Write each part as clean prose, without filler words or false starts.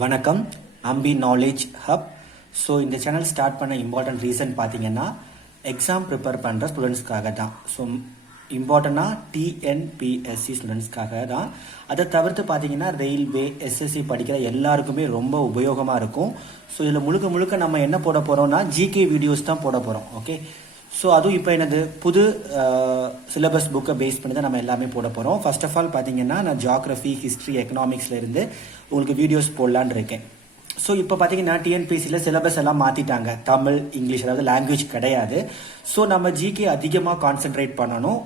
வணக்கம். அம்பி knowledge hub. So இந்த channel start பண்ண இம்பார்ட்டன்ட் ரீசன் பார்த்தீங்கன்னா எக்ஸாம் ப்ரிப்பேர் பண்ணுற ஸ்டூடெண்ட்ஸ்க்காக தான். ஸோ இம்பார்ட்டண்டாக டிஎன்பிஎஸ்சி ஸ்டூடெண்ட்ஸ்க்காக தான். அதை தவிர்த்து பார்த்தீங்கன்னா ரயில்வே எஸ்எஸ்சி படிக்கிற எல்லாருக்குமே ரொம்ப உபயோகமாக இருக்கும். ஸோ இதில் முழுக்க முழுக்க நம்ம என்ன போட போகிறோம்னா ஜிகே வீடியோஸ் தான் போட போகிறோம். ஓகே, ஸோ அதுவும் இப்போ எனது புது சிலபஸ் புக்கை பேஸ் பண்ணி தான் நம்ம எல்லாமே போட போகிறோம். ஃபர்ஸ்ட் ஆஃப் ஆல் பார்த்தீங்கன்னா நான் ஜியாகிரஃபி, ஹிஸ்ட்ரி, எக்கனாமிக்ஸ்ல இருந்து உங்களுக்கு வீடியோஸ் போடலான்னு இருக்கேன். ஸோ இப்போ பார்த்தீங்கன்னா டிஎன்பிஎஸ்சியில் சிலபஸ் எல்லாம் மாற்றிட்டாங்க. தமிழ், இங்கிலீஷ், அதாவது லாங்குவேஜ் கிடையாது. ஸோ நம்ம ஜிகே அதிகமாக கான்சென்ட்ரேட் பண்ணணும்.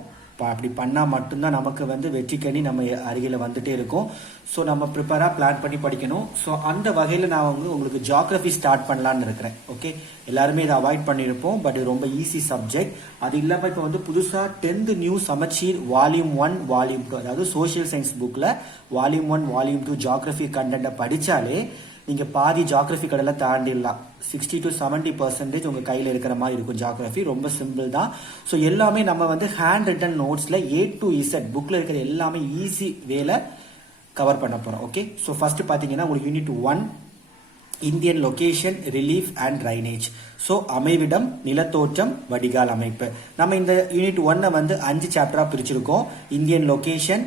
அப்படி பண்ணால் மட்டும்தான் நமக்கு வெற்றிக்கணி நம்ம அருகில் வந்துட்டே இருக்கும். ஸோ நம்ம ப்ரிப்பராக பிளான் பண்ணி படிக்கணும். ஸோ அந்த வகையில் நான் உங்களுக்கு ஜியாகிரஃபி ஸ்டார்ட் பண்ணலான்னு இருக்கிறேன். ஓகே, எல்லாருமே இதை அவாய்ட் பண்ணியிருப்போம். பட் இது ரொம்ப ஈஸி சப்ஜெக்ட். அது இல்லாமல் இப்போ புதுசாக 10th நியூ சமச்சீர் வால்யூம் 1 வால்யூம் 2, அதாவது சோஷியல் சயின்ஸ் புக்கில் வால்யூம் 1 வால்யூம் 2 ஜியாகிரஃபி கண்டென்ட்டை படித்தாலே நீங்க பாதி ஜியாகிரபி கடலை தாண்டிடலாம். 60 to 70% உங்க கையில இருக்கிற மாதிரி இருக்கும். ஜியாகிரபி ரொம்ப சிம்பிள் தான். ஸோ எல்லாமே நம்ம ஹேண்ட் ரிட்டன் நோட்ஸ்ல A to Z புக்ல இருக்கிற எல்லாமே ஈஸி வேல கவர் பண்ண போறோம். ஓகே, ஸோ ஃபர்ஸ்ட் பாத்தீங்கன்னா உங்களுக்கு unit 1 Indian location, relief and drainage. So அமைவிடம், நிலத்தோற்றம், வடிகால் அமைப்பு. நம்ம இந்த யூனிட் 1 5 சாப்டரா பிரிச்சிருக்கோம். இந்தியன் லொகேஷன்,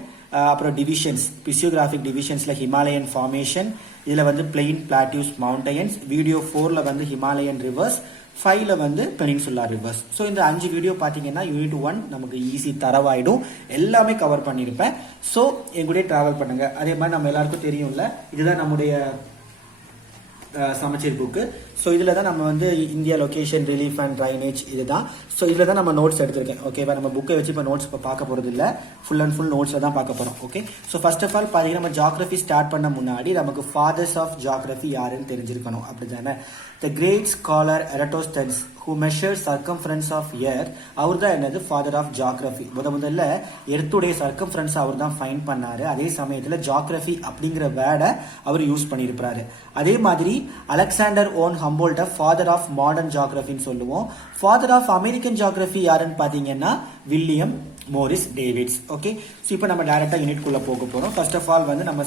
அப்புறம் டிவிஷன்ஸ், பிசியோகிராபிக் டிவிஷன்ஸ்ல ஹிமாலயன் ஃபார்மேஷன், இதுல பிளெயின், பிளாட்டியூஸ், மவுண்டன்ஸ். வீடியோ 4ல ஹிமாலயன் ரிவர்ஸ், 5ல பெனின்சுலா ரிவர்ஸ். ஸோ இந்த 5 வீடியோ பாத்தீங்கன்னா யூனிட் 1 நமக்கு ஈஸி தரவாயிடும். எல்லாமே கவர் பண்ணியிருப்பேன். ஸோ எங்களுடைய டிராவல் பண்ணுங்க. அதே மாதிரி நம்ம எல்லாருக்கும் தெரியும்ல, இதுதான் நம்முடைய சமச்சீர் புக்கு. ஸோ இதில் தான் நம்ம India location, relief and drainage இதுதான். ஸோ இதில் தான் நம்ம நோட்ஸ் எடுத்திருக்கேன். ஓகேவா, நம்ம புக்கை வச்சு இப்போ நோட்ஸ் இப்போ பார்க்க போகிறது இல்லை. ஃபுல் அண்ட் ஃபுல் நோட்ஸில் தான் பார்க்க போகிறோம். Okay, so first of all பார்த்தீங்கன்னா நம்ம ஜியாகிரஃபி ஸ்டார்ட் பண்ண முன்னாடி நமக்கு ஃபாதர்ஸ் ஆஃப் ஜியாகிரஃபி யாருன்னு தெரிஞ்சிருக்கணும். அப்படி தானே? The great scholar Eratosthenes who measures circumference of earth, அவர் தான் என்னது ஃபாதர் ஆஃப் ஜியாகிரபி. முதல்ல எர்த்துடைய சர்க்கம்ஃபரன்ஸ் அவர் தான் ஃபைண்ட் பண்ணாரு. அதே சமயத்துல ஜியாகிரபி அப்படிங்கிற வேர்டை அவர் யூஸ் பண்ணியிருப்பாரு. அதே மாதிரி அலெக்சாண்டர் ஓன் ஹம்போல்ட்ட ஃபாதர் ஆஃப் மாடர்ன் ஜியாகிரபின்னு சொல்லுவோம். ஃபாதர் ஆஃப் அமெரிக்கன் ஜியாகிரபி யாருன்னு பாத்தீங்கன்னா William Morris Davids. Okay, so இப்போ நம்ம டைரக்டா யூனிட் குள்ள போக போறோம். ஃபர்ஸ்ட் ஆஃப் ஆல் நம்ம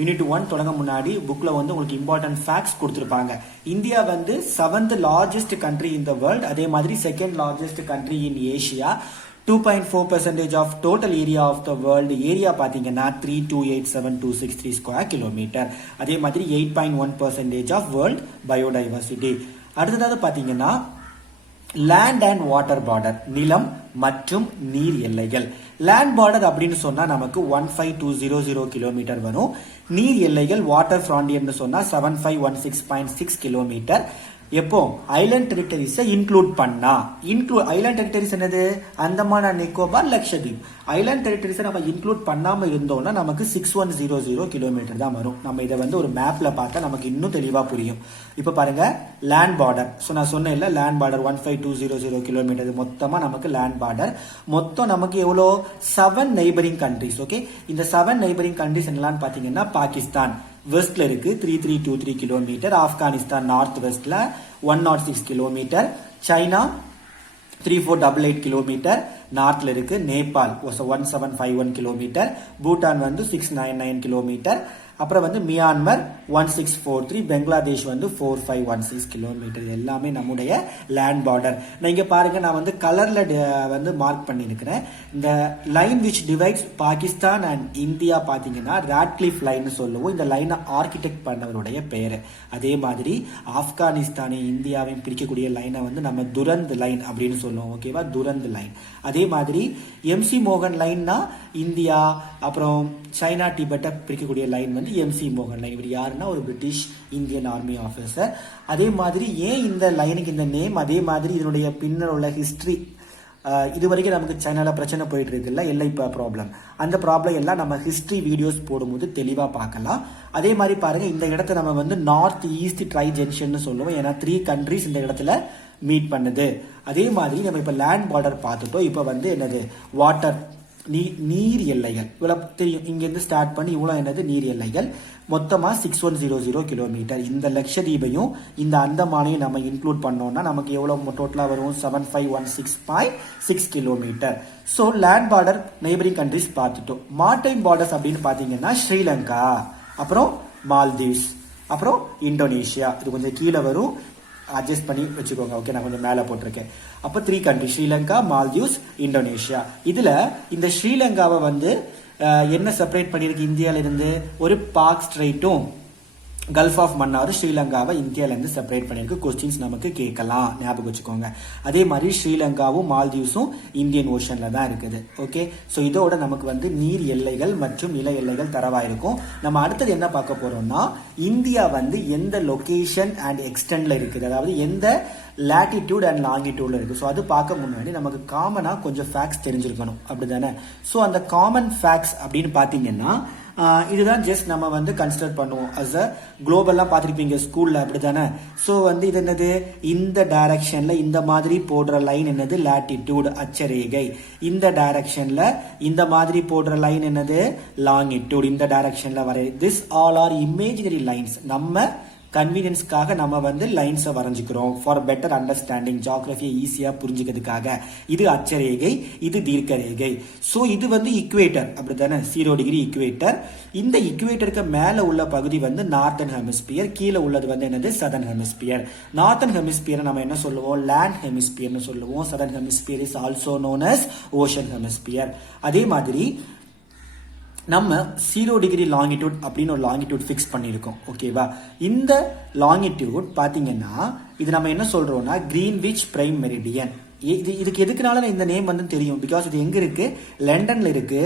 யூனிட் 1 தொடங்க முன்னாடி புக்ல உங்களுக்கு இம்பார்ட்டன்ட் ஃபேக்ட்ஸ் கொடுத்திருப்பாங்க. India 7th largest country in the world. அதே மாதிரி 2nd largest country in Asia. 2.4% of total area of the world. Area பாத்தீங்கன்னா 3287263 ஸ்கொயர் கிலோமீட்டர். அதே மாதிரி 8.1% ஆஃப் வேர்ல்ட் பயோடைவர்சிட்டி. அடுத்தது பாத்தீங்கன்னா லேண்ட் அண்ட் வாட்டர் பார்டர், நிலம் மற்றும் நீர் எல்லைகள். லேண்ட் பார்டர் அப்படின்னு சொன்னா நமக்கு 15200 கிலோமீட்டர் வரும். நீர் எல்லைகள் வாட்டர் ஃப்ராண்டியர்னு சொன்னா 7516.6 கிலோமீட்டர். எப்போ ஐலண்ட் டெரிட்டரிஸை இன்க்ளூட் பண்ணா, ஐலண்ட் டெரிட்டரிஸ் என்னது? அந்தமான் அண்ட் நிக்கோபார், லட்சதீப். ஐலண்ட் டெரிட்டரிஸை நம்ம இன்க்ளூட் பண்ணாம இருந்தோம்னா நமக்கு 6100 கிலோமீட்டர் தான் வரும். நம்ம இதை ஒரு மேப்ல பார்த்தா நமக்கு இன்னும் தெளிவா புரியும். இப்ப பாருங்க, லேண்ட் பார்டர். ஸோ நான் சொன்னேன்ல, லேண்ட் பார்டர் 15200 கிலோமீட்டர் மொத்தமா நமக்கு லேண்ட் பார்டர். மொத்தம் நமக்கு எவ்வளோ? 7 நெய்பரிங் கண்ட்ரிஸ். ஓகே, இந்த 7 நெய்பரிங் கண்ட்ரிஸ் என்னன்னு பாத்தீங்கன்னா பாகிஸ்தான் வெஸ்ட்ல இருக்கு 3323 கிலோமீட்டர். ஆப்கானிஸ்தான் நார்த் வெஸ்ட்ல 106 கிலோமீட்டர். சைனா 3488 கிலோமீட்டர் நார்த்ல இருக்கு. நேபாள் 1751 கிலோமீட்டர். பூட்டான் 699 கிலோமீட்டர். அப்புறம் மியான்மர் 1643. பெங்களாதேஷ் 4516 கிலோமீட்டர். எல்லாமே நம்முடைய லேண்ட் பார்டர். நான் இங்க பாருங்க, நான் கலர்ல மார்க் பண்ணிருக்கிறேன். இந்த line which divides Pakistan and India பாத்தீங்கன்னா ராட்கிளிஃப் லைன் சொல்லுவோம். இந்த லைனை ஆர்கிடெக்ட் பண்ணவருடைய பெயரு. அதே மாதிரி ஆப்கானிஸ்தானை இந்தியாவையும் பிரிக்கக்கூடிய லைனை நம்ம துரந்த் லைன் அப்படின்னு சொல்லுவோம். ஓகேவா, துரந்த் லைன். அதே மாதிரி MC மோகன் லைன்னா இந்தியா அப்புறம் சைனா டிபெட்டை பிரிக்கக்கூடிய லைன் MC மோகன் லைன். இவர் யாருன்னா ஒரு பிரிட்டிஷ் இந்தியன் ஆர்மி ஆபீசர். அதே மாதிரி ஏன் இந்த லைனுக்கு இந்த நேம்? அதே மாதிரி இதனுடைய பின்னர் உள்ள ஹிஸ்டரி. இது வரைக்கும் நமக்கு சைனால பிரச்சனை போயிட்டு இருக்குல்ல, எல்லை ப்ராப்ளம். அந்த ப்ராப்ளம் எல்லாம் நம்ம ஹிஸ்டரி வீடியோஸ் போடும்போது தெளிவா பார்க்கலாம். அதே மாதிரி பாருங்க, இந்த இடத்த நம்ம நார்த் ஈஸ்ட் ட்ரை ஜங்ஷன் சொல்லுவோம். ஏன்னா 3 கண்ட்ரிஸ் இந்த இடத்துல மீட் பண்ணுது. அதே மாதிரி நம்ம இப்ப லேண்ட் பார்டர் பார்த்துட்டோம். இப்ப என்னது? வாட்டர், நீர் எல்லைகள். இவ்வளவு தெரியும். இங்க இருந்து ஸ்டார்ட் பண்ணி இவ்வளவு என்னது? நீர் எல்லைகள். மொத்தமா 6100 கிலோமீட்டர். இந்த லட்சதீபையும் இந்த அந்தமானையும் நம்ம இன்க்ளூட் பண்ணோம்னா நமக்கு எவ்வளவு டோட்டலா வரும்? 7516.6 kilometre. So land border neighbouring countries பார்த்துட்டோம். மார்டைன் பார்டர்ஸ் அப்படின்னு பாத்தீங்கன்னா ஸ்ரீலங்கா, அப்புறம் மால்தீவ்ஸ், அப்புறம் இந்தோனேஷியா, இது கொஞ்சம் கீழே வரும், அட்ஜஸ்ட் பண்ணி வச்சுக்கோங்க. ஓகே, நான் கொஞ்சம் மேலே போட்டிருக்கேன். அப்போ 3 கண்ட்ரி, ஸ்ரீலங்கா, மால்தீவ்ஸ், இந்தோனேஷியா. இதுல இந்த ஸ்ரீலங்காவை வந்து என்ன செப்பரேட் பண்ணியிருக்கு இந்தியால இருந்து? ஒரு பார்க் ஸ்ட்ரெயிட்டும் கல்ஃப் ஆஃப் மன்னார் ஸ்ரீலங்காவை இந்தியால இருந்து செப்பரேட் பண்ணியிருக்கு. கொஸ்டின்ஸ் நமக்கு கேட்கலாம், ஞாபகம் வச்சுக்கோங்க. அதே மாதிரி ஸ்ரீலங்காவும் மால்தீவ்ஸும் இந்தியன் ஓஷன்ல தான் இருக்குது. ஓகே, ஸோ இதோட நமக்கு வந்து நீர் எல்லைகள் மற்றும் நில எல்லைகள் தரவா இருக்கும். நம்ம அடுத்தது என்ன பார்க்க போறோம்னா, இந்தியா வந்து எந்த லொகேஷன் அண்ட் எக்ஸ்டென்ட்ல இருக்குது, அதாவது எந்த லேட்டிடியூட் அண்ட் லாங்கிடியூட்ல இருக்கு. ஸோ அது பார்க்க முன்னாடி நமக்கு காமனா கொஞ்சம் ஃபேக்ட்ஸ் தெரிஞ்சிருக்கணும், அப்படிதானே? ஸோ அந்த காமன் ஃபேக்ட்ஸ் அப்படின்னு பார்த்தீங்கன்னா, இதுதான் ஜஸ்ட் நம்ம வந்து கன்சிடர் பண்ணுவோம் அஸ் அ குளோபல்லாம் பார்த்துருப்பீங்க ஸ்கூல்ல, அப்படித்தானே? ஸோ வந்து இது என்னது, இந்த டைரக்ஷன்ல இந்த மாதிரி போடுற லைன் என்னது, லேட்டிடியூட், அச்சரேகை. இந்த டைரக்ஷன்ல இந்த மாதிரி போடுற லைன் என்னது, லாங்கிடியூட். இந்த டைரக்ஷன்ல வர this all are imaginary lines. நம்ம கன்வீனியன்ஸ்க்காக நம்ம வந்து லைன்ஸை வரைஞ்சிக்கிறோம் ஃபார் பெட்டர் அண்டர்ஸ்டாண்டிங், ஜியாகிரபியை ஈஸியா புரிஞ்சுக்கிறதுக்காக. இது அச்சரேகை, இது தீர்க்க ரேகை. ஸோ இது வந்து இக்குவேட்டர், அப்படித்தானே? 0 டிகிரி இக்குவேட்டர். இந்த இக்குவேட்டருக்கு மேல உள்ள பகுதி வந்து நார்த்தன் ஹெமிஸ்பியர், கீழே உள்ளது வந்து என்னது, சதர்ன் ஹெமிஸ்பியர். நார்த்தன் ஹெமிஸ்பியர் நம்ம என்ன சொல்லுவோம், லேண்ட் ஹெமிஸ்பியர்னு சொல்லுவோம். Southern hemisphere is also known as ocean hemisphere. அதே மாதிரி நம்ம 0 டிகிரி லாங்கிடியூட் அப்படின்னு ஒரு லாங்கிடியூட் ஃபிக்ஸ் பண்ணியிருக்கோம். ஓகேவா? இந்த லாங்கிடியூட் பாத்தீங்கன்னா இது நம்ம என்ன சொல்றோம்னா கிரீன்விச் பிரைம் மெரிடியன். இதுக்கு எதுக்குனால இந்த நேம் வந்து தெரியும், பிகாஸ் இது எங்க இருக்கு, லண்டன்ல இருக்கு.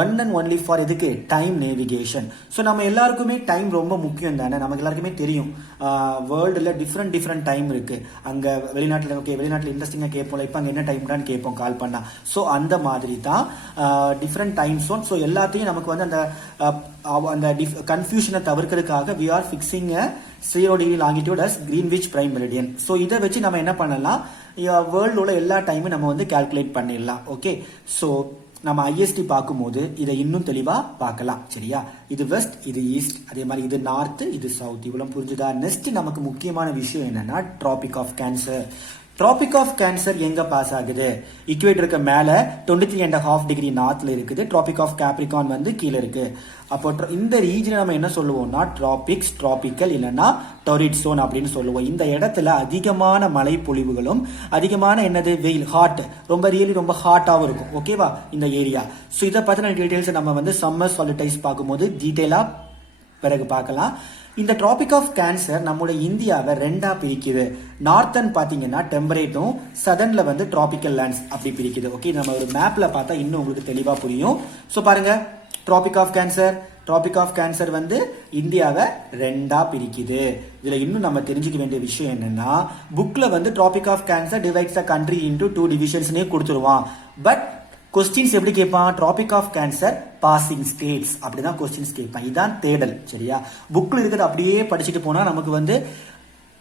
ஒன் அண்ட் ஒன்லி ஃபார் எதுக்கு, டைம் நேவிகேஷன். ஸோ நம்ம எல்லாருக்குமே டைம் ரொம்ப முக்கியம் தானே, நமக்கு எல்லாருக்குமே தெரியும். வேர்ல்டுல டிஃப்ரெண்ட் டைம் இருக்கு. அங்க வெளிநாட்டுல, ஓகே, வெளிநாட்டுல இன்ட்ரெஸ்டிங்கா கேட்போம், இப்போ அங்க என்ன டைம் தான் கேட்போம் கால் பண்ணா. ஸோ அந்த மாதிரி தான் டிஃப்ரெண்ட் டைம் ஜோன். ஸோ எல்லாத்தையும் நமக்கு வந்து அந்த கன்ஃபியூஷனை தவிர்க்கிறதுக்காக we are fixing a 0 degree longitude as Greenwich prime meridian. So இதை வச்சு நம்ம என்ன பண்ணலாம், வேர்ல்டு உள்ள எல்லா டைமும் நம்ம வந்து கால்குலேட் பண்ணிடலாம். ஓகே, ஸோ நம்ம ஐஎஸ்டி பார்க்கும்போது இதை இன்னும் தெளிவா பார்க்கலாம். சரியா? இது வெஸ்ட், இது ஈஸ்ட், அதே மாதிரி இது நார்த், இது சவுத். இவ்வளவு புரிஞ்சுதா? நெக்ஸ்ட் நமக்கு முக்கியமான விஷயம் என்னன்னா tropic of cancer. Tropic of cancer எங்க பாஸ் ஆகுது, இக்குவேட்டருக்கு மேல 23.5 டிகிரி நார்த்ல இருக்குது. டிராபிக் ஆஃப் கேப்ரிகான் வந்து கீழே இருக்கு. அப்போ இந்த ரீஜன் நம்ம என்ன சொல்லுவோம்னா டிராபிக்ஸ், டிராபிக்கல் இல்லைன்னா டொரிட் சோன் அப்படின்னு சொல்லுவோம். இந்த இடத்துல அதிகமான மழை பொழிவுகளும் அதிகமான என்னது, வெயில், ஹாட், ரொம்ப ஹாட்டாவும் இருக்கும். ஓகேவா? இந்த ஏரியா. ஸோ இதை பத்தின டீடைல்ஸ் நம்ம வந்து சம்மர் சாலிடைஸ் பார்க்கும்போது டீடைலா பிறகு பார்க்கலாம். இந்த டிராபிக் ஆஃப் கேன்சர் நம்முடைய இந்தியாவை 2ஆ பிரிக்குது. நார்த்தன் பாத்தீங்கன்னா டெம்பரேட்டும், சதர்ன்ல வந்து டிராபிக்கல் லேண்ட்ஸ் அப்படி பிரிக்குது. ஓகே, நம்ம ஒரு மேப்ல பார்த்தா இன்னும் உங்களுக்கு தெளிவா புரியும். ஸோ பாருங்க, டிராபிக் ஆஃப் கேன்சர் வந்து இந்தியாவை 2ஆ பிரிக்குது. இதுல இன்னும் நம்ம தெரிஞ்சுக்க வேண்டிய விஷயம் என்னன்னா, புக்ல வந்து tropic of cancer divides the country into 2 டிவிஷன்ஸ்னே கொடுத்துருவான். பட் கொஸ்டின்ஸ் எப்படி கேட்பான், tropic of cancer passing states அப்படிதான் கொஸ்டின்ஸ் கேட்பான். இதான் தேடல். சரியா? புக்ல இருக்கிறது அப்படியே படிச்சுட்டு போனா நமக்கு வந்து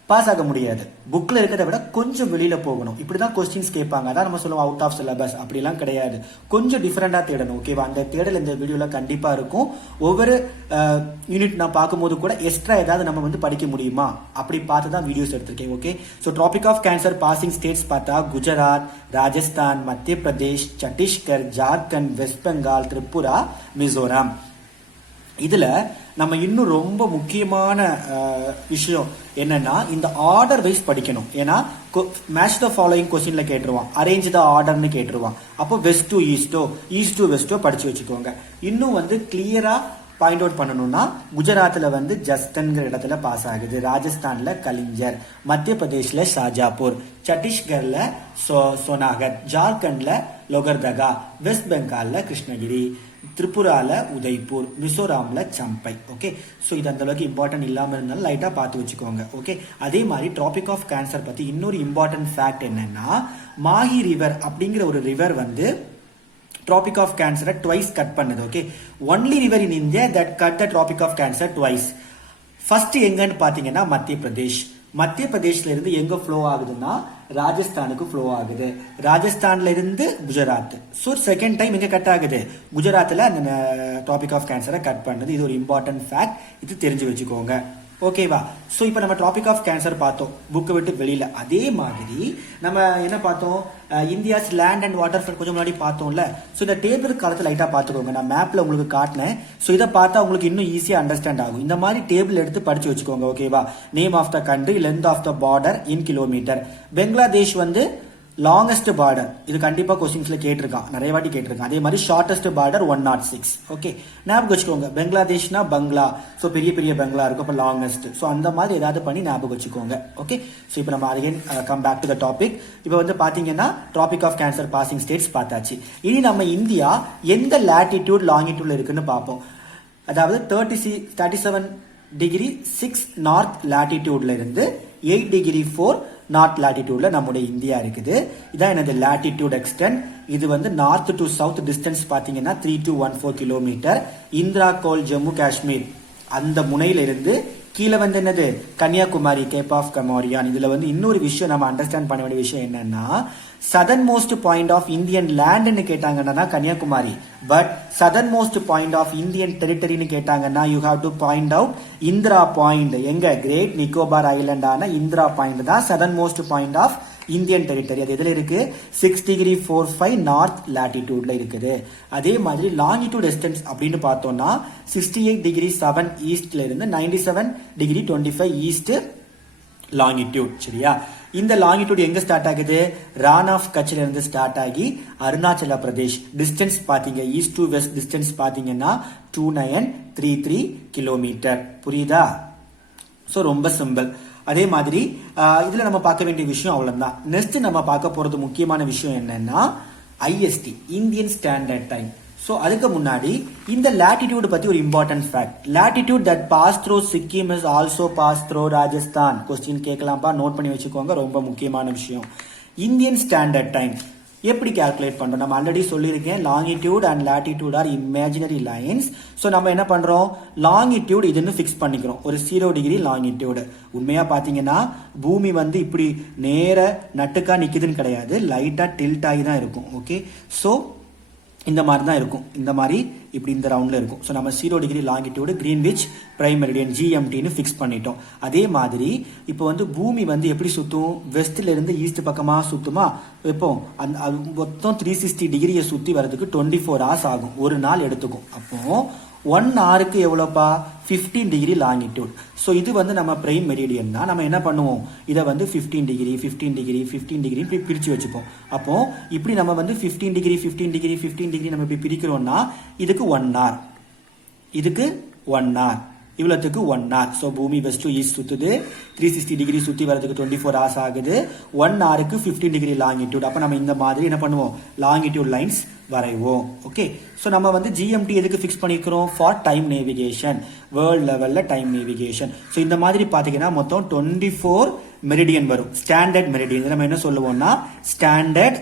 பாஸ் ஆக முடியாது. புக்ல இருக்கிறத விட கொஞ்சம் வெளியில போகணும். இப்படிதான் கொஸ்டின்ஸ் கேட்பாங்க. அதான் நம்ம சொல்லுவோம் அவுட் ஆஃப் சிலபஸ், அப்படிலாம் கிடையாது. கொஞ்சம் டிஃபரெண்டா தேடணும். ஓகேவா? அந்த தேடல் இந்த வீடியோல கண்டிப்பா இருக்கும். ஒவ்வொரு யூனிட் நான் பார்க்கும்போது கூட எக்ஸ்ட்ரா ஏதாவது நம்ம வந்து படிக்க முடியுமா அப்படி பார்த்து தான் வீடியோஸ் எடுத்திருக்கேன். Okay, so tropic of cancer passing states பார்த்தா குஜராத், ராஜஸ்தான், மத்திய பிரதேஷ், சத்தீஸ்கர், ஜார்க்கண்ட், வெஸ்ட் பெங்கால், திரிபுரா, மிசோரம். இதுல நம்ம இன்னும் ரொம்ப முக்கியமான விஷயம் என்னன்னா, இந்த ஆர்டர் வைஸ் படிக்கணும். ஏன்னா மேட்ச் த ஃபாலோயிங் கொஸ்டின்ல கேட்டுருவான், அரேஞ்ச் த ஆர்டர்னு கேட்டுருவான். அப்போ வெஸ்ட் டு ஈஸ்டோ, ஈஸ்ட் டு வெஸ்டோ படிச்சு வச்சுக்கோங்க. இன்னும் வந்து கிளியரா பாயிண்ட் அவுட் பண்ணணும்னா, குஜராத்ல வந்து ஜஸ்டன்கிற இடத்துல பாஸ் ஆகுது, ராஜஸ்தான்ல கலிஞ்சர், மத்திய பிரதேஷ்ல ஷாஜாப்பூர், சத்தீஸ்கர்ல சோனாகர், ஜார்க்கண்ட்ல லோகர்தகா, வெஸ்ட் பெங்கால்ல கிருஷ்ணகிரி, திரிபுரால உதய்பூர், மிசோராம்ல சம்பை. ஓகே, ஸோ இது அந்த அளவுக்கு இம்பார்ட்டன்ட் இல்லாமல் இருந்தாலும் லைட்டா பார்த்து வச்சுக்கோங்க. ஓகே, அதே மாதிரி டிராபிக் ஆஃப் கேன்சர் பத்தி இன்னொரு இம்பார்ட்டன்ட் ஃபேக்ட் என்னன்னா, மாஹி ரிவர் அப்படிங்கிற ஒரு ரிவர் வந்து tropic of cancer twice cut பண்ணுது. Okay, only river in India that cut the tropic of cancer twice. First எங்கன்னு பாத்தீங்கன்னா மத்திய பிரதேஷ். மத்திய பிரதேஷ்ல இருந்து எங்க ஃப்ளோ ஆகுதுன்னா ராஜஸ்தானுக்கு ஃப்ளோ ஆகுது, ராஜஸ்தான்ல இருந்து குஜராத். ஸோ செகண்ட் டைம் எங்க கட் ஆகுது, குஜராத்ல அந்த டாபிக் ஆஃப் கேன்சரை கட் பண்ணுது. இது ஒரு இம்பார்ட்டன்ட் ஃபேக்ட், இது தெரிஞ்சு வச்சுக்கோங்க. ஓகேவா? ஸோ இப்போ நம்ம டாபிக் ஆஃப் கேன்சர் பார்த்தோம் புக்கை விட்டு வெளியில. அதே மாதிரி நம்ம என்ன பார்த்தோம், India's land and water front கொஞ்சம் முன்னாடி பார்த்தோம்ல. ஸோ இந்த டேபிள் காலத்தில் லைட்டாக பார்த்துக்கோங்க, நான் மேப்ல உங்களுக்கு காட்டினேன். ஸோ இதை பார்த்தா உங்களுக்கு இன்னும் ஈஸியாக அண்டர்ஸ்டாண்ட் ஆகும். இந்த மாதிரி டேபிள் எடுத்து படிச்சு வச்சுக்கோங்க. ஓகேவா? Name of the country, length of the border in kilometre. Bangladesh வந்து லாங்கஸ்ட் பார்டர், இது கண்டிப்பா கொஸ்டின்ஸ்ல கேட்டிருக்கான், நிறைய வாட்டி கேட்டிருக்கான். அதே மாதிரி ஷார்டஸ்ட் பார்டர் 106. ஓகே, ஞாபகம் வச்சுக்கோங்க. பெங்களாதேஷ்னா பங்களா, ஸோ பெரிய பெரிய பங்களா இருக்கும், இப்போ லாங்கஸ்ட். ஸோ அந்த மாதிரி ஏதாவது பண்ணி ஞாபகம் வச்சுக்கோங்க. ஓகே, ஸோ இப்போ நம்ம again come back to the topic. இப்போ வந்து பாத்தீங்கன்னா tropic of cancer passing states பார்த்தாச்சு. இனி நம்ம இந்தியா எந்த லாட்டிடியூட் லாங்கிடியூட்ல இருக்குன்னு பார்ப்போம். அதாவது 37 டிகிரி 6 நார்த் லாட்டிடியூட்ல இருந்து 8 டிகிரி 4 நார்த் லாட்டிடியூட்ல நம்முடைய இந்தியா இருக்குது. இதான் எனது லாட்டிடியூட் எக்ஸ்டென்ட். இது வந்து நார்த் டு சவுத் டிஸ்டன்ஸ் பாத்தீங்கன்னா 3214 கிலோமீட்டர். இந்திரா கோல் ஜம்மு காஷ்மீர் அந்த முனையில இருந்து கீழே வந்து என்னது கன்னியாகுமரி, கேப் ஆஃப் கமோரியான். இதுல வந்து இன்னொரு விஷயம் நம்ம அண்டர்ஸ்டாண்ட் பண்ண வேண்டிய விஷயம் என்னன்னா, southern most point of Indian லேண்ட்னு கேட்டாங்கன்னா Kanyakumari, but southern most point of Indian டெரிட்டரின்னு கேட்டாங்கன்னா you have to point out Indira Point. எங்க கிரேட் நிக்கோபார் ஐலண்டான இந்திரா பாயிண்ட் தான் southern most point of Indian territory. அது எதுல இருக்கு? 6 டிகிரி 45 நார்த் லாட்டிடியூட்ல இருக்குது. அதே மாதிரி லாங்கிடியூட் டிஸ்டன்ஸ் அப்படின்னு பார்த்தோம்னா 68 டிகிரி 7 ஈஸ்ட்ல இருந்து 97 டிகிரி 25 ஈஸ்ட் லாங்கிடியூட். சரியா? இந்த லாங்கிடியூட் எங்க ஸ்டார்ட் ஆகுது? ரான் ஆஃப் கட்சில இருந்து ஸ்டார்ட் ஆகி அருணாச்சல பிரதேஷ். டிஸ்டன்ஸ் பாத்தீங்க, ஈஸ்ட் டு வெஸ்ட் டிஸ்டன்ஸ் பாத்தீங்கன்னா 2933 கிலோமீட்டர். புரியுதா? சோ ரொம்ப சிம்பிள். அதே மாதிரி இதுல நம்ம பார்க்க வேண்டிய விஷயம் அவ்வளவுதான். நெக்ஸ்ட் நம்ம பார்க்க போறது முக்கியமான விஷயம் என்னன்னா IST, Indian standard time. So அதுக்கு முன்னாடி இந்த லாட்டிடியூட் பத்தி ஒரு important fact. Latitude that pass through Sikkim is also pass through Rajasthan. Question கேட்கலாம்ப்பா, நோட் பண்ணி வச்சுக்கோங்க, ரொம்ப முக்கியமான விஷயம். இந்தியன் ஸ்டாண்டர்ட் டைம் எப்படி கால்குலேட் பண்றோம்? நம்ம ஆல்ரெடி சொல்லியிருக்கேன், longitude and latitude are imaginary lines. So நம்ம என்ன பண்றோம், லாங்கிடியூட் இதுன்னு ஃபிக்ஸ் பண்ணிக்கிறோம், ஒரு 0 டிகிரி லாங்கிடியூடு. உண்மையா பாத்தீங்கன்னா பூமி வந்து இப்படி நேர நட்டுக்கா நிக்குதுன்னு கிடையாது, லைட்டா டில்ட் ஆகி தான் இருக்கும். ஓகே, ஸோ இந்த மாதிரி தான் இருக்கும், இந்த மாதிரி இப்படி இந்த ரவுண்ட்ல இருக்கும். ஸோ நம்ம 0 degree longitude Greenwich prime meridian ஜிஎம்டின்னு ஃபிக்ஸ் பண்ணிட்டோம். அதே மாதிரி இப்போ வந்து பூமி வந்து எப்படி சுத்தும்? வெஸ்ட்ல இருந்து ஈஸ்ட் பக்கமா சுத்துமா? இப்போ அந்த மொத்தம் 360 டிகிரியை சுத்தி வர்றதுக்கு 24 hours ஆகும், ஒரு நாள் எடுத்துக்கும். அப்போ 1 ஹவருக்கு எவ்வளோப்பா? 15 டிகிரி லாங்கிடியூட். ஸோ இது வந்து நம்ம பிரைம் மெரிடியன் தான். நம்ம என்ன பண்ணுவோம், இதை வந்து 15 டிகிரி 15 டிகிரி 15 டிகிரி இப்படி பிரிச்சு வச்சுப்போம். அப்போ இப்படி நம்ம வந்து 15 டிகிரி 15 டிகிரி 15 டிகிரி நம்ம இப்படி பிரிக்கிறோம்னா இதுக்கு 1 hour, இதுக்கு 1 hour, இவ்வளவுக்கு 1 hour. ஸோ பூமி வெஸ்ட் டு ஈஸ்ட் சுத்துது, 360 டிகிரி சுத்தி வரதுக்கு 24 hours ஆகுது. 1 ஹவருக்கு 15 டிகிரி லாங்கிடியூட். அப்ப நம்ம இந்த மாதிரி என்ன பண்ணுவோம், லாங்கிடியூட் லைன்ஸ் வரைவோம். ஓகே, ஸோ நம்ம வந்து ஜிஎம்டி எதுக்கு ஃபிக்ஸ் பண்ணிக்கிறோம்? ஃபார் டைம் நேவிகேஷன், வேர்ல்ட் லெவல்ல டைம் நேவிகேஷன். ஸோ இந்த மாதிரி பாத்தீங்கன்னா மொத்தம் 24 மெரிடியன் வரும், ஸ்டாண்டர்ட் மெரிடியன். நம்ம என்ன சொல்லுவோம்னா ஸ்டாண்டர்ட்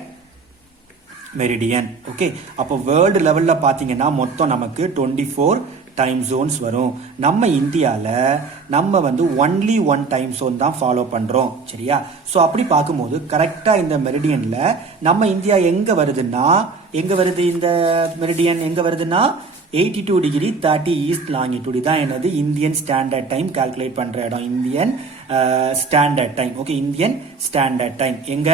மெரிடியன். ஓகே, அப்போ வேர்ல்டு லெவல்ல பாத்தீங்கன்னா மொத்தம் நமக்கு 24 டைம் ஜோன்ஸ் வரும். நம்ம இந்தியால நம்ம வந்து ஒன்லி 1 டைம் ஜோன் தான் ஃபாலோ பண்றோம். சரியா? சோ அப்படி பார்க்கும்போது கரெக்டா இந்த மெரிடியன்ல நம்ம இந்தியா எங்க வருதுன்னா, எங்க வருது இந்த மெரிடியன் எங்க வருதுன்னா 82 டிகிரி 30 ஈஸ்ட் லாங்கிடியூட் தான் என்னது இந்தியன் ஸ்டாண்டர்ட் டைம் கால்குலேட் பண்ற இடம். Indian standard time. Okay, Indian standard time எங்க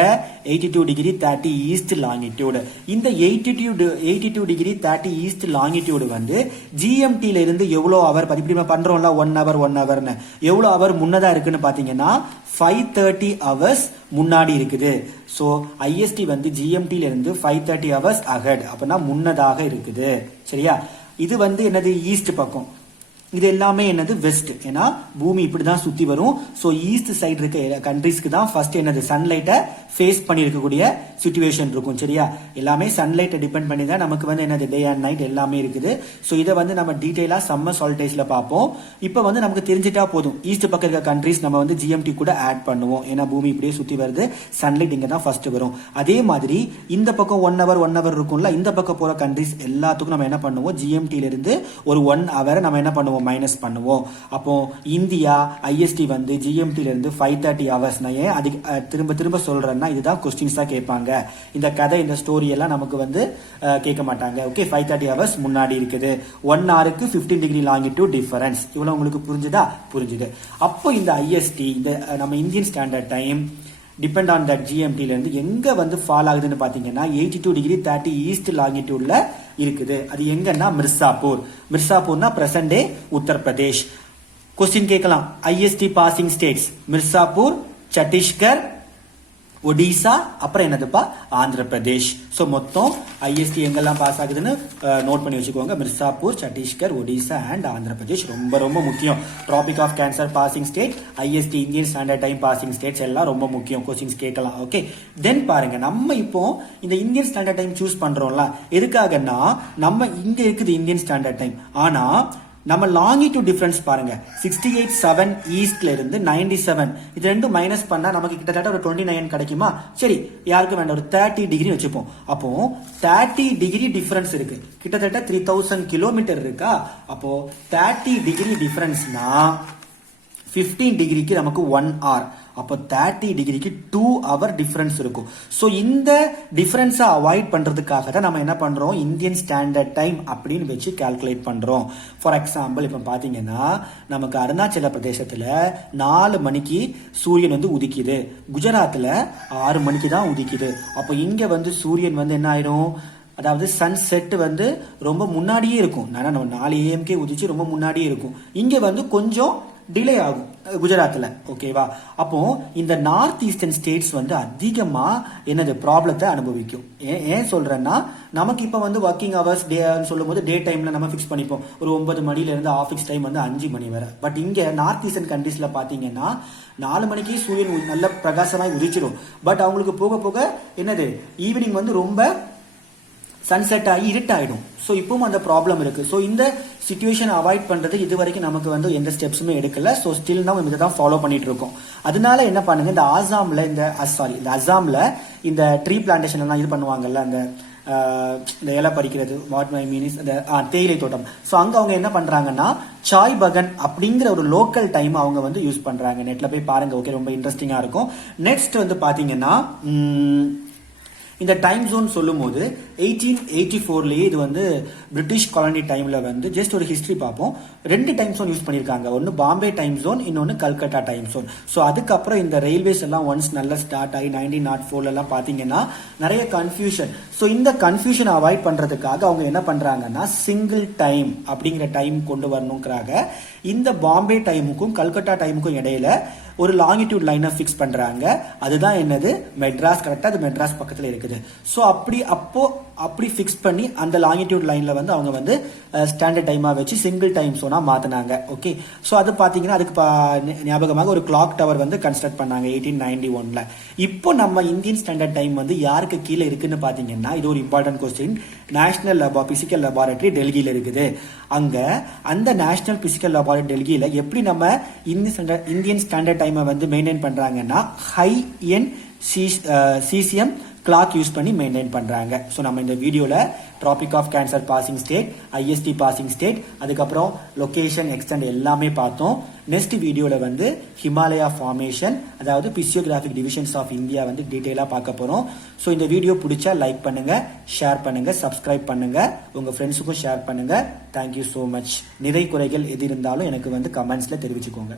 82 டிகிரி 30 ஈஸ்ட் லாங்கிடியூட். இந்த 82 டிகிரி 30 ஈஸ்ட் லாங்கிடியூட் வந்து ஜிஎம்டில இருந்து எவ்வளவு அவர் இப்படி பண்றோம்ல 1 hour 1 hourன்னு எவ்வளவு அவர் முன்னதா இருக்குன்னு பாத்தீங்கன்னா 530 hours முன்னாடி இருக்குது. சோ ஐஎஸ்டி வந்து ஜிஎம்டில இருந்து 530 hours ahead, அப்படின்னா முன்னதாக இருக்குது. சரியா? இது வந்து என்னது ஈஸ்ட் பக்கம், இது எல்லாமே என்னது வெஸ்ட். ஏன்னா பூமி இப்படிதான் சுத்தி வரும். சோ ஈஸ்ட் சைடு இருக்க கண்ட்ரிஸ்க்கு தான் ஃபர்ஸ்ட் என்னது சன்லைட்டை ஃபேஸ் பண்ணி இருக்கக்கூடிய சிச்சுவேஷன் இருக்கும். சரியா? எல்லாமே சன்லைட்டை டிபெண்ட் பண்ணி தான் நமக்கு வந்து என்னது டே அண்ட் நைட் எல்லாமே இருக்குது. சோ இதை வந்து நம்ம டீடைலா சம்மர் சால்டேஜ்ல பார்ப்போம். இப்போ வந்து நமக்கு தெரிஞ்சிட்டா போதும், ஈஸ்ட் பக்கம் இருக்க கண்ட்ரிஸ் நம்ம வந்து ஜிஎம்டி கூட ஆட் பண்ணுவோம். ஏன்னா பூமி இப்படியே சுத்தி வருது, சன்லைட் இங்க தான் ஃபர்ஸ்ட் வரும். அதே மாதிரி இந்த பக்கம் 1 hour இருக்கும்ல, இந்த பக்கம் போற கண்ட்ரிஸ் எல்லாத்துக்கும் நம்ம என்ன பண்ணுவோம், ஜிஎம்டில இருந்து ஒரு 1 hour நம்ம என்ன பண்ணுவோம் மைனஸ் பண்ணுவோம். அப்போ இந்தியா IST வந்து GMTல இருந்து 5:30 hours. நான் ஏன் அது திரும்ப திரும்ப சொல்றேன்னா இதுதான் கொஸ்டின்ஸா கேட்பாங்க. இந்த கதை இந்த ஸ்டோரி எல்லாம் நமக்கு வந்து கேட்க மாட்டாங்க. ஓகே, 5:30 hours முன்னாடி இருக்குது. 1 hourக்கு 15 degree longitude difference. இவ்வளவு உங்களுக்கு புரிஞ்சுதா? புரிஞ்சுது. அப்போ இந்த IST இந்த நம்ம Indian standard time depend on that GMTல இருந்து எங்க வந்து ஃபால் ஆகுதுன்னு பாத்தீங்கன்னா 82 degree 30 east longitudeல இருக்குது. அது எங்கன்னா மிர்சாப்பூர்னா பிரசன்ட் டே உத்தரப்பிரதேஷ். கொஸ்டின் கேட்கலாம், IST passing states Mirzapur, Chhattisgarh, Odisha, அப்புறம் என்னதுப்பா ஆந்திர பிரதேஷ். ஸோ மொத்தம் IST எங்கெல்லாம் பாஸ் ஆகுதுன்னு நோட் பண்ணி வச்சுக்கோங்க. மிர்சாப்பூர், சத்தீஸ்கர், ஒடிசா அண்ட் ஆந்திர பிரதேஷ். ரொம்ப ரொம்ப முக்கியம். Tropic of cancer passing state, IST Indian standard time passing states எல்லாம் ரொம்ப முக்கியம். கொஸ்டின்ஸ் கேட்கலாம். ஓகே, தென் பாருங்க, நம்ம இப்போ இந்த இந்தியன் ஸ்டாண்டர்ட் டைம் சூஸ் பண்றோம்ல, எதுக்காகன்னா நம்ம இங்க இருக்குது இந்தியன் ஸ்டாண்டர்ட் டைம். ஆனா நம்ம லாங்கிடியூட் டிஃபரன்ஸ் பாருங்க, 68.7 ஈஸ்ட்ல இருந்து 97, இது ரெண்டும் மைனஸ் பண்ணா நமக்கு கிட்டத்தட்ட ஒரு 29 கிடைக்குமா? சரி, யாருக்கு வேண்டாம், ஒரு 30 டிகிரி வச்சுப்போம். அப்போ 30 டிகிரி டிஃபரன்ஸ் இருக்கு, கிட்டத்தட்ட 3000 கிலோமீட்டர் இருக்கா? அப்போ 30 டிகிரி டிஃபரன்ஸ்னா 15 டிகிரிக்கு நமக்கு 1 hour. அப்போ 30 டிகிரிக்கு 2 hour டிஃபரன்ஸ் இருக்கும். ஸோ இந்த டிஃபரன்ஸை அவாய்ட் பண்றதுக்காக தான் நம்ம என்ன பண்றோம், இந்தியன் ஸ்டாண்டர்ட் டைம் அப்படின்னு வச்சு கால்குலேட் பண்றோம். ஃபார் எக்ஸாம்பிள் இப்போ பாத்தீங்கன்னா நமக்கு அருணாச்சல பிரதேசத்துல 4 மணிக்கு சூரியன் வந்து உதிக்குது, குஜராத்ல 6 மணிக்கு தான் உதிக்குது. அப்போ இங்க வந்து சூரியன் வந்து என்ன ஆயிடும், அதாவது சன் செட் வந்து ரொம்ப முன்னாடியே இருக்கும். நம்ம 4 AM உதிச்சு ரொம்ப முன்னாடியே இருக்கும். இங்க வந்து கொஞ்சம் டிலே ஆகும் குஜராத்ல. ஓகேவா? அப்போ இந்த நார்த் ஈஸ்டர்ன் ஸ்டேட்ஸ் வந்து அதிகமா என்னது ப்ராப்ளத்தை அனுபவிக்கும். ஏன் சொல்றேன்னா, நமக்கு இப்ப வந்து ஒர்க்கிங் ஹவர்ஸ் டே சொல்லும் போது டே டைம்ல நம்ம பிக்ஸ் பண்ணிப்போம், ஒரு 9 மணில இருந்து ஆஃபீஸ் டைம் வந்து 5 மணி வரை. பட் இங்க நார்த் ஈஸ்டர்ன் கண்ட்ரீஸ்ல பாத்தீங்கன்னா 4 மணிக்கு சூரியன் நல்ல பிரகாசமாய் உதிச்சிடும். பட் அவங்களுக்கு போக போக என்னது ஈவினிங் வந்து ரொம்ப சன்செட் ஆகி இருட்டாயிடும். ஸோ இப்பவும் அந்த ப்ராப்ளம் இருக்கு. ஸோ இந்த சிச்சுவேஷன் அவாய்ட் பண்றது இது வரைக்கும் நமக்கு வந்து எந்த ஸ்டெப்ஸுமே எடுக்கல. ஸோ ஸ்டில் நம்ம இதை தான் ஃபாலோ பண்ணிட்டு இருக்கோம். அதனால என்ன பண்ணுங்க, இந்த அசாம்ல இந்த ட்ரீ பிளான்டேஷன் எல்லாம் இது பண்ணுவாங்கல்ல, இந்த இலை பறிக்கிறது, வாட் மை மீன்ஸ் இந்த தேயிலை தோட்டம். ஸோ அங்க அவங்க என்ன பண்றாங்கன்னா சாய் பகன் அப்படிங்கிற ஒரு லோக்கல் டைம் அவங்க வந்து யூஸ் பண்றாங்க. நெட்ல போய் பாருங்க. ஓகே, ரொம்ப இன்ட்ரெஸ்டிங்கா இருக்கும். நெக்ஸ்ட் வந்து பாத்தீங்கன்னா இந்த டைம் ஜோன் சொல்லும் போது 1884லயே இது வந்து பிரிட்டிஷ் காலனி டைம்ல வந்து ஜஸ்ட் ஒரு ஹிஸ்டரி பார்ப்போம். 2 டைம் ஜோன் யூஸ் பண்ணிருக்காங்க. ஒன்னு பாம்பே டைம் ஜோன், இன்னொன்னு கல்கட்டா டைம் ஜோன். ஸோ அதுக்கப்புறம் இந்த ரயில்வேஸ் எல்லாம் ஒன்ஸ் நல்லா ஸ்டார்ட் ஆகி 1904 எல்லாம் பாத்தீங்கன்னா நிறைய கன்ஃபியூஷன். ஸோ இந்த கன்ஃபியூஷன் அவாய்ட் பண்றதுக்காக அவங்க என்ன பண்றாங்கன்னா சிங்கிள் டைம் அப்படிங்கிற டைம் கொண்டு வரணுங்கிறாங்க. இந்த பாம்பே டைமுக்கும் கல்கட்டா டைமுக்கும் இடையில ஒரு லாங்கிடியூட் லைனை ஃபிக்ஸ் பண்றாங்க. அதுதான் என்னது மெட்ராஸ். கரெக்டா அது மெட்ராஸ் பக்கத்துல இருக்குது. ஸோ அப்படி ஃபிக்ஸ் பண்ணி அந்த லாங்கிடியூட் லைன்ல வந்து அவங்க வந்து ஸ்டாண்டர்ட் டைமா வச்சு சிங்கிள் டைம் சோனா மாத்தினாங்க. ஓகே, ஸோ அது பாத்தீங்கன்னா அதுக்கு ஞாபகமாக ஒரு கிளாக் டவர் வந்து கன்ஸ்ட்ரக்ட் பண்ணாங்க 1891ல. இப்போ நம்ம இந்தியன் ஸ்டாண்டர்ட் டைம் வந்து யாருக்கு கீழே இருக்குன்னு பாத்தீங்கன்னா, இது ஒரு important question, national physical laboratory டெல்லியில இருக்குது. அங்க அந்த நேஷனல் பிசிக்கல் லெபார்டரி டெல்லியில எப்படி நம்ம இந்தியன் ஸ்டாண்டர்ட் டைமை வந்து மெயின்டைன் பண்றாங்கன்னா ஹை என் சிசிஎம் கிளாக் யூஸ் பண்ணி மெயின்டைன் பண்றாங்க. ஸோ நம்ம இந்த வீடியோல tropic of cancer passing state, IST passing state, அதுக்கப்புறம் லொகேஷன் எக்ஸ்டெண்ட் எல்லாமே பார்த்தோம். நெக்ஸ்ட் வீடியோல வந்து ஹிமாலயா ஃபார்மேஷன், அதாவது பிசியோகிராபிக் டிவிஷன்ஸ் ஆஃப் இந்தியா வந்து டீடைலா பார்க்க போறோம். ஸோ இந்த வீடியோ பிடிச்சா லைக் பண்ணுங்க, ஷேர் பண்ணுங்க, சப்ஸ்கிரைப் பண்ணுங்க, உங்க ஃப்ரெண்ட்ஸுக்கும் ஷேர் பண்ணுங்க. Thank you so much. நிறை குறைகள் எது இருந்தாலும் எனக்கு வந்து கமெண்ட்ஸ்ல தெரிவிச்சுக்கோங்க.